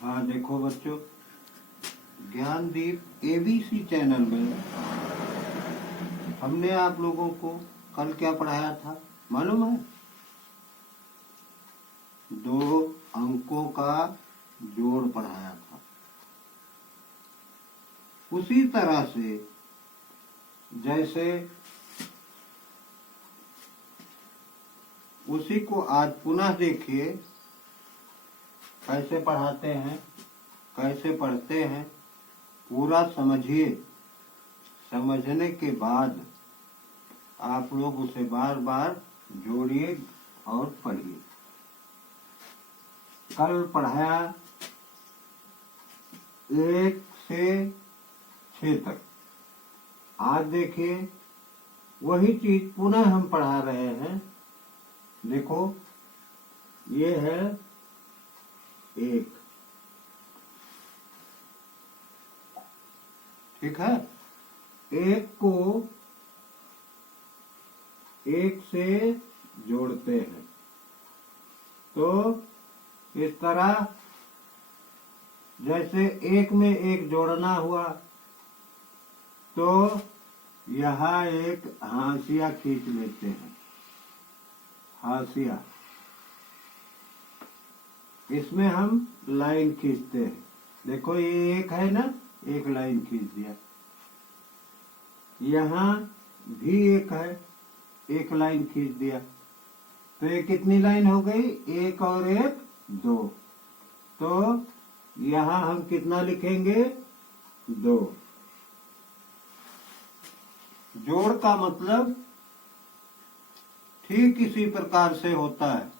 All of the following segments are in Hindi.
हाँ देखो बच्चों, ज्ञानदीप एबीसी चैनल में हमने आप लोगों को कल क्या पढ़ाया था मालूम है? 2 अंकों का जोड़ पढ़ाया था। उसी तरह से जैसे उसी को आज पुनः देखिए, कैसे पढ़ाते हैं, कैसे पढ़ते हैं, पूरा समझिए। समझने के बाद आप लोग उसे बार बार जोड़िए और पढ़िए। कल पढ़ाया 1 से 6 तक। आज देखिए वही चीज पुनः हम पढ़ा रहे हैं। देखो ये है 1, ठीक है। 1 को 1 से जोड़ते हैं तो इस तरह, जैसे 1 में 1 जोड़ना हुआ तो यहाँ एक हाशिया खींच लेते हैं। हाशिया, इसमें हम लाइन खींचते हैं। देखो ये 1 है ना, एक लाइन खींच दिया। यहाँ भी 1 है, एक लाइन खींच दिया। तो ये कितनी लाइन हो गई? 1 और 1 2। तो यहाँ हम कितना लिखेंगे? 2। जोड़ का मतलब ठीक इसी प्रकार से होता है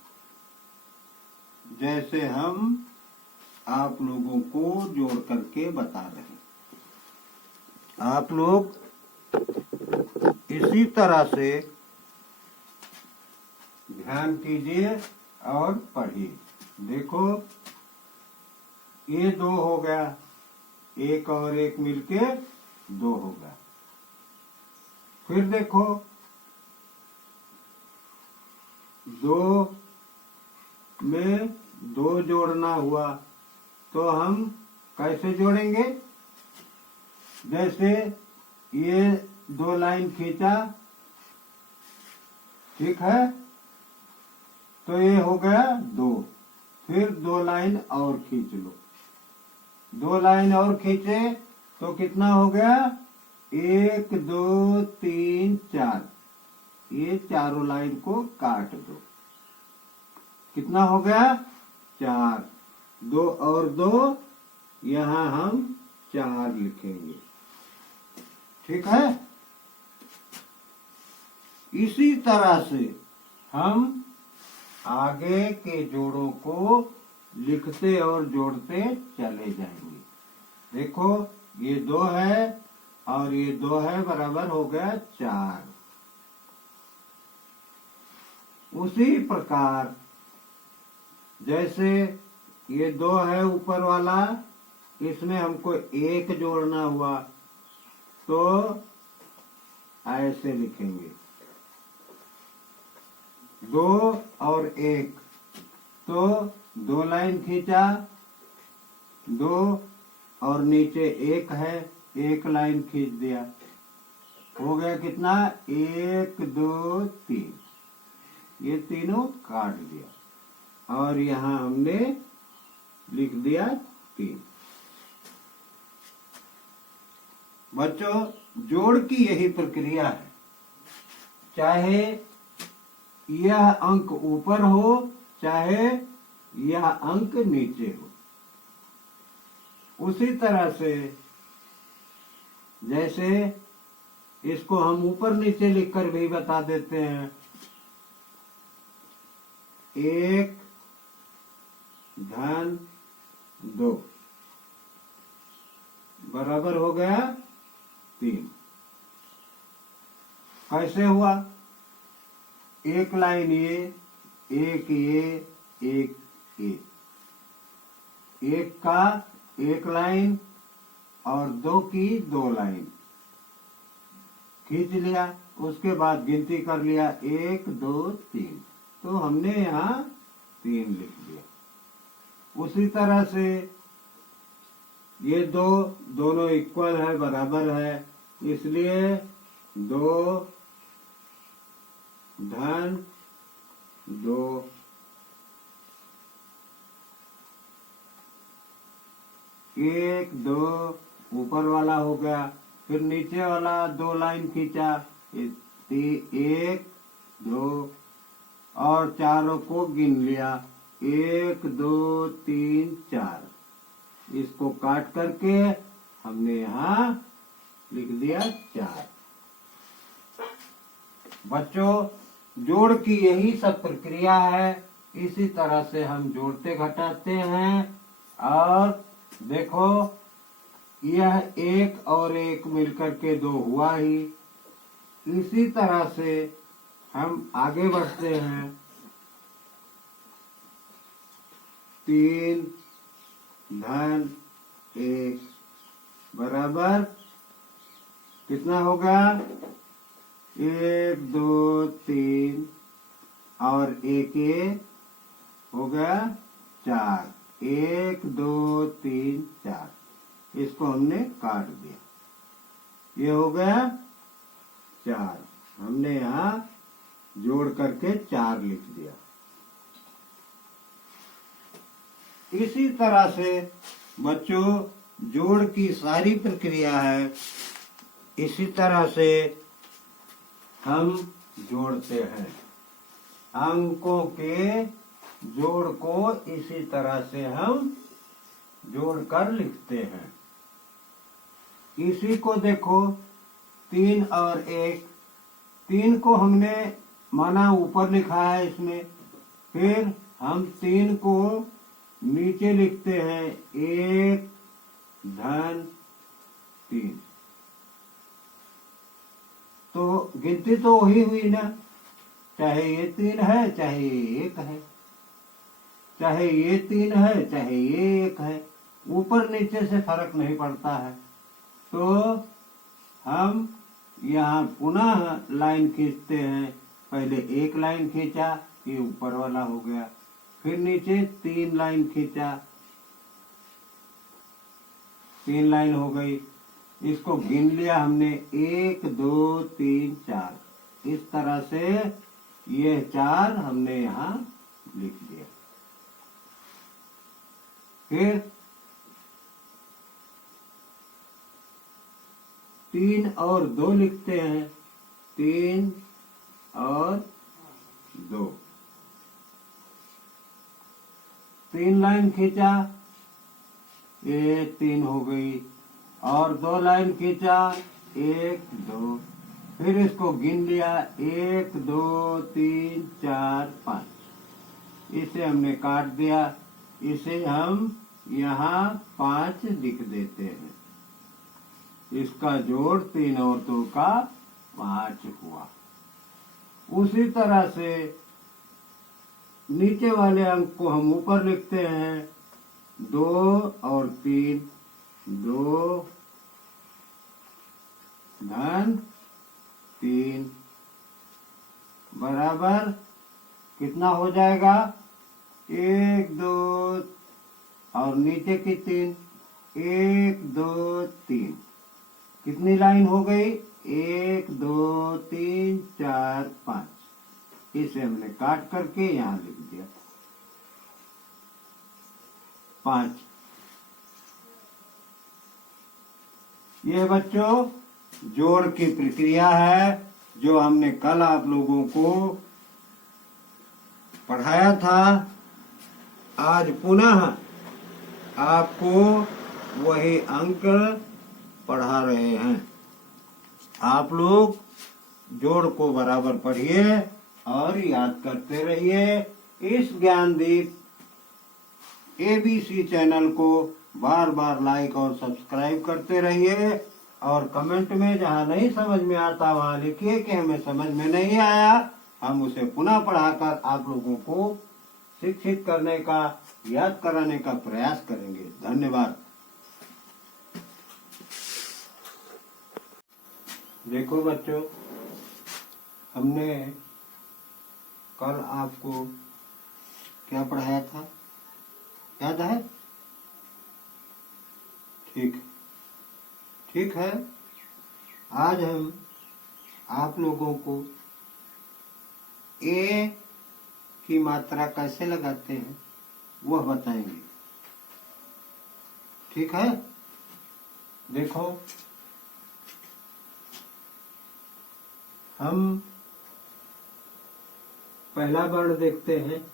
जैसे हम आप लोगों को जोड़ करके बता रहे हैं। आप लोग इसी तरह से ध्यान कीजिए और पढ़िए। देखो ये 2 हो गया, 1 और 1 मिलके 2 हो गया। फिर देखो 2 में 2 जोड़ना हुआ तो हम कैसे जोड़ेंगे? जैसे ये 2 लाइन खींचा, ठीक है, तो ये हो गया 2। फिर 2 लाइन और खींच लो। 2 लाइन और खींचे तो कितना हो गया? 1 2 3 4। ये चारों लाइन को काट दो। कितना हो गया? 4। 2 और 2, यहाँ हम 4 लिखेंगे, ठीक है। इसी तरह से हम आगे के जोड़ों को लिखते और जोड़ते चले जाएंगे। देखो ये 2 है और ये 2 है, बराबर हो गया 4। उसी प्रकार जैसे ये 2 है ऊपर वाला, इसमें हमको 1 जोड़ना हुआ तो ऐसे लिखेंगे 2 और 1। तो 2 लाइन खींचा, 2 और नीचे 1 है, 1 लाइन खींच दिया। हो गया कितना? 1 2 3। ये तीनों काट दिया और यहाँ हमने लिख दिया 3। बच्चों, जोड़ की यही प्रक्रिया है। चाहे यह अंक ऊपर हो, चाहे यह अंक नीचे हो। उसी तरह से जैसे इसको हम ऊपर नीचे लिखकर भी बता देते हैं। 1 धन 2 बराबर हो गया 3। कैसे हुआ? 1 लाइन ये, 1 ये, 1 ये, 1 का 1 लाइन और 2 की 2 लाइन खींच लिया। उसके बाद गिनती कर लिया 1 2 3, तो हमने यहाँ 3 लिख दिया। उसी तरह से ये दो दोनों इक्वल है, बराबर है, इसलिए 2 धन 2। 1 2 ऊपर वाला हो गया, फिर नीचे वाला 2 लाइन खींचा, 1 2 और चारों को गिन लिया, 1 2 3 4। इसको काट करके हमने यहाँ लिख दिया 4। बच्चों, जोड़ की यही सब प्रक्रिया है। इसी तरह से हम जोड़ते घटाते हैं। और देखो, यह 1 और 1 मिलकर के 2 हुआ ही। इसी तरह से हम आगे बढ़ते हैं। 3 धन 1 बराबर कितना होगा? 1 2 3 और 1 हो गया 4। 1 2 3 4। इसको हमने काट दिया, ये हो गया 4। हमने यहाँ जोड़ करके 4 लिख दिया। इसी तरह से बच्चों, जोड़ की सारी प्रक्रिया है। इसी तरह से हम जोड़ते हैं। अंकों के जोड़ को इसी तरह से हम जोड़कर लिखते हैं। इसी को देखो, 3 और 1। 3 को हमने माना ऊपर लिखा है इसमें, फिर हम 3 को नीचे लिखते हैं, 1 धन 3। तो गिनती तो वही हुई ना, चाहे ये 3 है चाहे ये 1 है, चाहे ये 3 है चाहे ये 1 है, ऊपर नीचे से फर्क नहीं पड़ता है। तो हम यहाँ पुनः लाइन खींचते हैं। पहले 1 लाइन खींचा, ये ऊपर वाला हो गया, फिर नीचे 3 लाइन खींचा, 3 लाइन हो गई। इसको गिन लिया हमने, 1 2 3 4। इस तरह से ये 4 हमने यहाँ लिख दिया। फिर 3 और 2 लिखते हैं, 3 और 2। 3 लाइन खींचा, ये 3 हो गई, और 2 लाइन खींचा, 1 2। फिर इसको गिन लिया, 1 2 3 4 5। इसे हमने काट दिया, इसे हम यहाँ 5 लिख देते हैं। इसका जोड़ 3 और 2 का 5 हुआ। उसी तरह से नीचे वाले अंक को हम ऊपर लिखते हैं, 2 और 3। 2 धन 3 बराबर कितना हो जाएगा? 1 2 और नीचे की 3, 1 2 3। कितनी लाइन हो गई? 1 2 3 4 5। इसे हमने काट करके यहाँ लिख दिया 5। ये बच्चों जोड़ की प्रक्रिया है, जो हमने कल आप लोगों को पढ़ाया था। आज पुनः आपको वही अंक पढ़ा रहे हैं। आप लोग जोड़ को बराबर पढ़िए और याद करते रहिए। इस ज्ञानदीप ABC चैनल को बार बार लाइक और सब्सक्राइब करते रहिए, और कमेंट में जहाँ नहीं समझ में आता वहाँ लिखिए कि हमें समझ में नहीं आया। हम उसे पुनः पढ़ाकर आप लोगों को शिक्षित करने का, याद कराने का प्रयास करेंगे। धन्यवाद। देखो बच्चों, हमने कल आपको क्या पढ़ाया था, याद है? ठीक है। आज हम आप लोगों को ए की मात्रा कैसे लगाते हैं वह बताएंगे। ठीक है, देखो हम पहला वर्ण देखते हैं।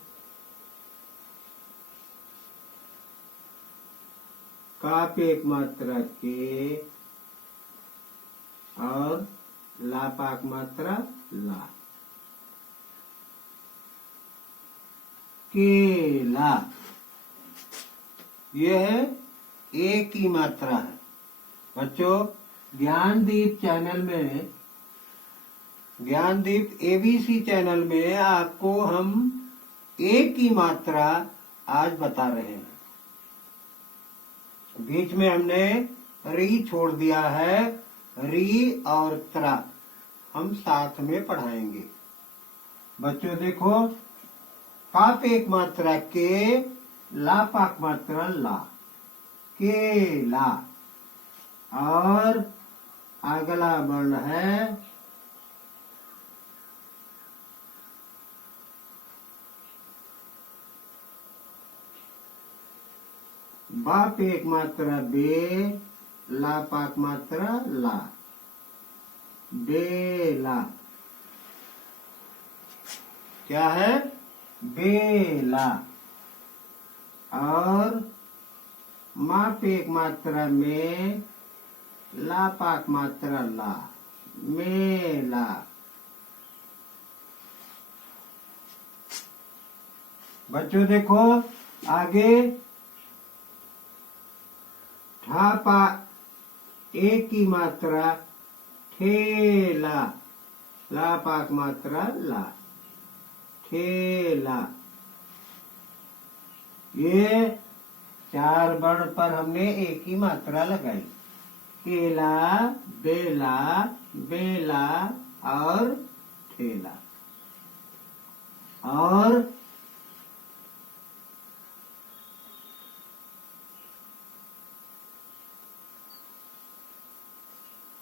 काप एक मात्रा के और लापाक मात्रा ला। केला, यह है ए की मात्रा है। बच्चों, ज्ञानदीप चैनल में, ज्ञानदीप एबीसी चैनल में आपको हम ए की मात्रा आज बता रहे हैं। बीच में हमने री छोड़ दिया है, री और त्रा हम साथ में पढ़ाएंगे। बच्चों देखो, काप एक मात्रा के, लापाक मात्रा ला, केला। और अगला वर्ण है बाप एक मात्रा बे, लापाक मात्रा ला, बेला। क्या है? बेला। और माप एक मात्रा में, लापाक मात्रा ला, मेला। बच्चों देखो आगे, ठापा एक की मात्रा ठेला, लापाक मात्रा ला, ठेला। ये चार वर्ण पर हमने एक ही मात्रा लगाई। केला, बेला, बेला और ठेला। और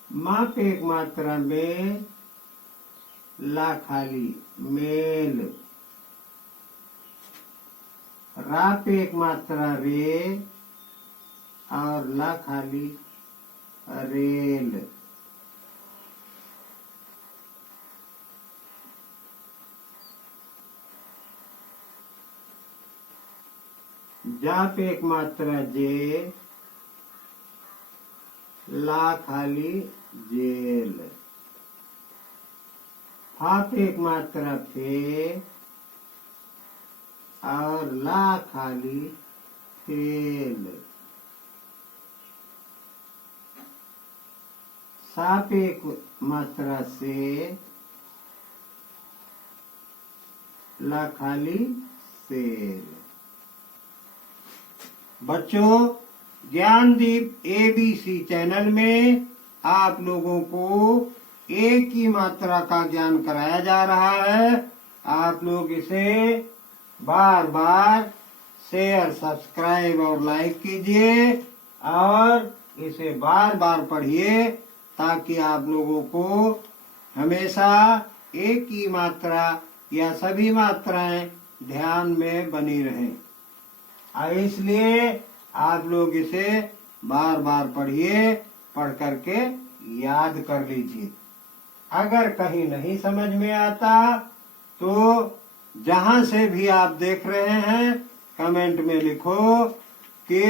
माप एक मात्रा में, ला खाली, मेल। राप एक मात्रा रे और ला खाली, रेल। जाप एक मात्रा जे, ला खाली, जेल। फाप एक मात्रा फे और ला खाली, फेल। साप एक मात्रा से, ला खाली, सेल। बच्चों, ज्ञानदीप एबीसी चैनल में आप लोगों को एक की मात्रा का ज्ञान कराया जा रहा है। आप लोग इसे बार बार शेयर, सब्सक्राइब और लाइक कीजिए और इसे बार बार पढ़िए ताकि आप लोगों को हमेशा एक की मात्रा या सभी मात्राएं ध्यान में बनी रहें। इसलिए आप लोग इसे बार बार पढ़िए, पढ़ करके याद कर लीजिए। अगर कहीं नहीं समझ में आता तो जहां से भी आप देख रहे हैं कमेंट में लिखो कि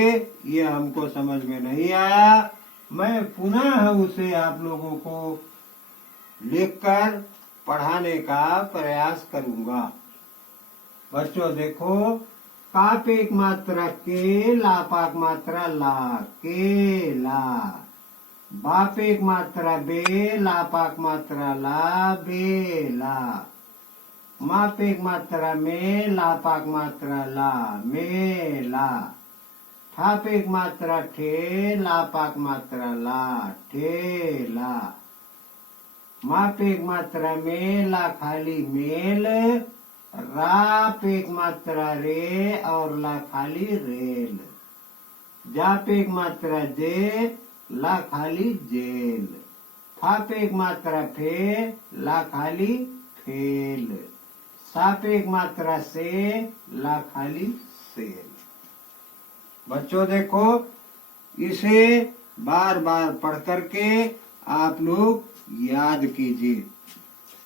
ये हमको समझ में नहीं आया। मैं पुनः उसे आप लोगों को लिखकर पढ़ाने का प्रयास करूंगा। बच्चों देखो, काप एक मात्रा के, लापाक मात्रा ला, केला। बाप एक मात्रा बे, लापाक मात्रा ला, बेला। माप एक मात्रा में, लापाक मात्रा ला, मेला। थाप एक मात्रा ठे, लापाक मात्रा ला, ठेला। माप एक मात्रा में, ला खाली, मेल। राप एक मात्रा रे और ला खाली, रेल। जा पे एक मात्रा जे, ला खाली जेल। फा पे एक मात्रा फे, ला खाली फेल। सा पे एक मात्रा से, ला खाली सेल। बच्चों देखो, इसे बार बार पढ़ करके आप लोग याद कीजिए,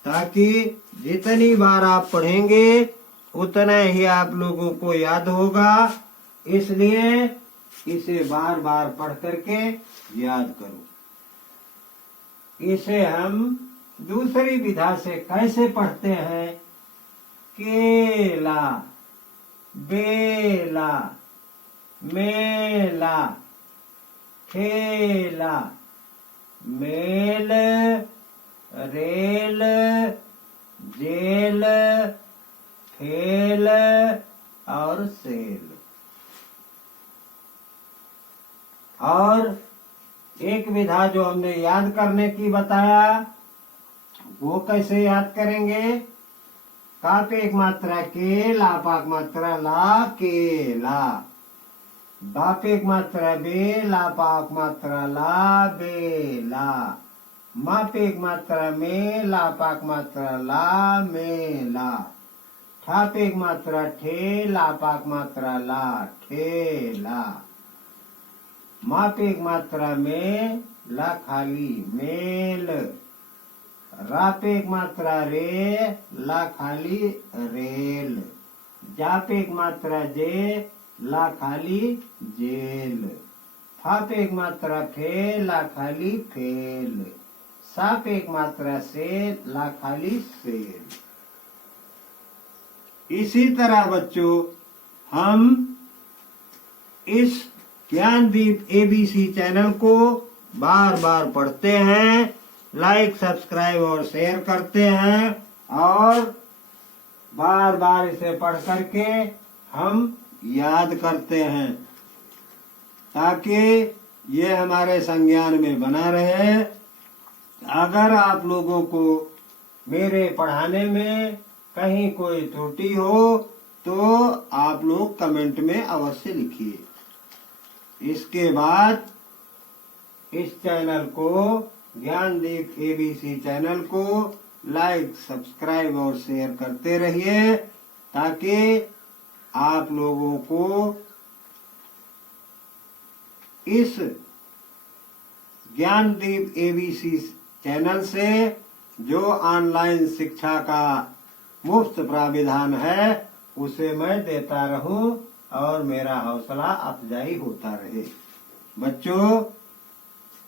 ताकि जितनी बार आप पढ़ेंगे उतना ही आप लोगों को याद होगा। इसलिए इसे बार बार पढ़ करके याद करो। इसे हम दूसरी विधा से कैसे पढ़ते हैं? केला, बेला, मेला, ठेला, मेल, रेल, जेल, फेल और सेल। और एक विधा जो हमने याद करने की बताया, वो कैसे याद करेंगे? का पे एक मात्रा के, ला पाक मात्रा ला, केला। बा पे एक मात्रा बे, ला पाक मात्रा ला, बेला। मा पे एक मात्रा में, ला पाक मात्रा ला, मेला। ठा पे एक मात्रा ठे, ला पाक मात्रा ला, ठेला। मा पे एक मात्रा में, ला खाली मेल। रा पे एक मात्रा रे, ला खाली रेल। जा पे एक मात्रा जे, ला खाली जेल। फा पे एक मात्रा फे, ला खाली फेल। सा पे एक मात्रा से, ला खाली सेल। इसी तरह बच्चों हम इस ज्ञानदीप एबीसी चैनल को बार बार पढ़ते हैं, लाइक, सब्सक्राइब और शेयर करते हैं, और बार बार इसे पढ़ करके हम याद करते हैं, ताकि ये हमारे संज्ञान में बना रहे। अगर आप लोगों को मेरे पढ़ाने में कहीं कोई त्रुटि हो तो आप लोग कमेंट में अवश्य लिखिए। इसके बाद इस चैनल को, ज्ञानदीप एबीसी चैनल को लाइक, सब्सक्राइब और शेयर करते रहिए, ताकि आप लोगों को इस ज्ञानदीप एबीसी चैनल से जो ऑनलाइन शिक्षा का मुफ्त प्राविधान है उसे मैं देता रहूं और मेरा हौसला अफजाई होता रहे। बच्चों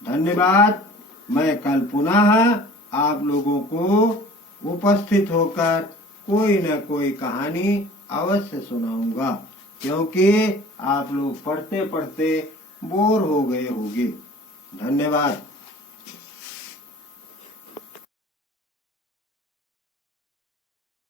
धन्यवाद। मैं कल पुनः आप लोगों को उपस्थित होकर कोई न कोई कहानी अवश्य सुनाऊंगा, क्योंकि आप लोग पढ़ते पढ़ते बोर हो गए होंगे। धन्यवाद।